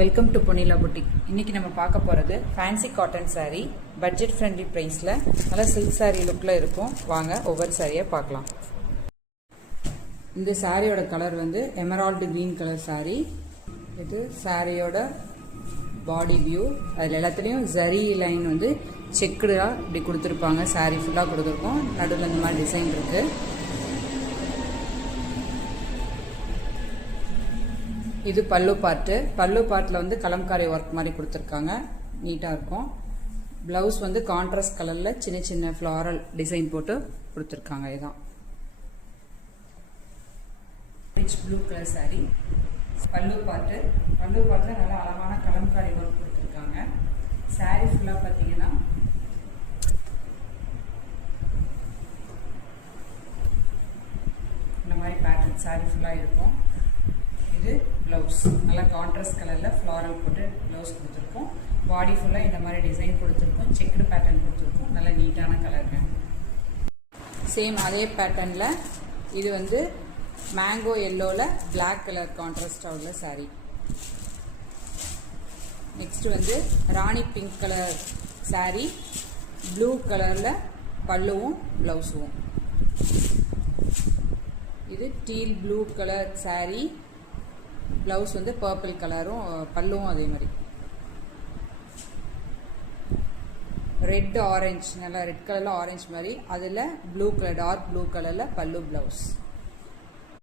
Welcome to Ponnila boutique. இன்னைக்கு நம்ம பார்க்க போகிறது fancy cotton saree, budget friendly ப்ரைஸில் நல்லா சில்க் saree லுக்கில் இருக்கும். வாங்க ஒவ்வொரு சாரியை பார்க்கலாம். இந்த சாரியோட கலர் வந்து எமரால்டு க்ரீன் கலர் saree. இது சாரியோட பாடி வியூ. அதில் எல்லாத்துலேயும் ஜரி லைன் வந்து செக்குடாக இப்படி கொடுத்துருப்பாங்க. saree ஃபுல்லாக கொடுத்துருக்கோம். நடுவில் இந்த மாதிரி டிசைன் இருக்குது. இது பல்லு பார்ட்டில் வந்து கலம்காரி ஒர்க் மாதிரி கொடுத்துருக்காங்க. நீட்டாக இருக்கும். ப்ளவுஸ் வந்து கான்ட்ராஸ்ட் கலரில் சின்ன சின்ன ஃப்ளாரல் டிசைன் போட்டு கொடுத்துருக்காங்க. இதுதான் ரிச் ப்ளூ கலர் saree. பல்லு பார்ட்டில் நல்லா அழகான கலம்காரி ஒர்க் கொடுத்துருக்காங்க. saree ஃபுல்லாக பார்த்தீங்கன்னா இந்த மாதிரி பேட்டர்ன் saree ஃபுல்லாக இருக்கும். இது ப்ளவுஸ் நல்லா கான்ட்ராஸ்ட் கலரில் ஃப்ளாரல் போட்டு ப்ளவுஸ் கொடுத்துருக்கோம். பாடி ஃபுல்லாக இந்த மாதிரி டிசைன் கொடுத்துருக்கோம். செக்குடு பேட்டர்ன் கொடுத்துருக்கோம். நல்ல நீட்டான கலருங்க. சேம் அதே பேட்டர்னில் இது வந்து மேங்கோ எல்லோவில் பிளாக் கலர் கான்ட்ராஸ்டாக உள்ள saree. நெக்ஸ்ட் வந்து ராணி பிங்க் கலர் saree, ப்ளூ கலரில் பல்லுவும் ப்ளவுஸும். இது deal blue colour saree, blouse வந்து பர்பிள் கலரும் பல்லுவும் அதே மாதிரி. ரெட் ஆரஞ்சு, நல்லா ரெட் கலரில் ஆரஞ்சு மாதிரி, அதில் ப்ளூ கலர் டார்க் ப்ளூ கலரில் பல்லு ப்ளவுஸ்.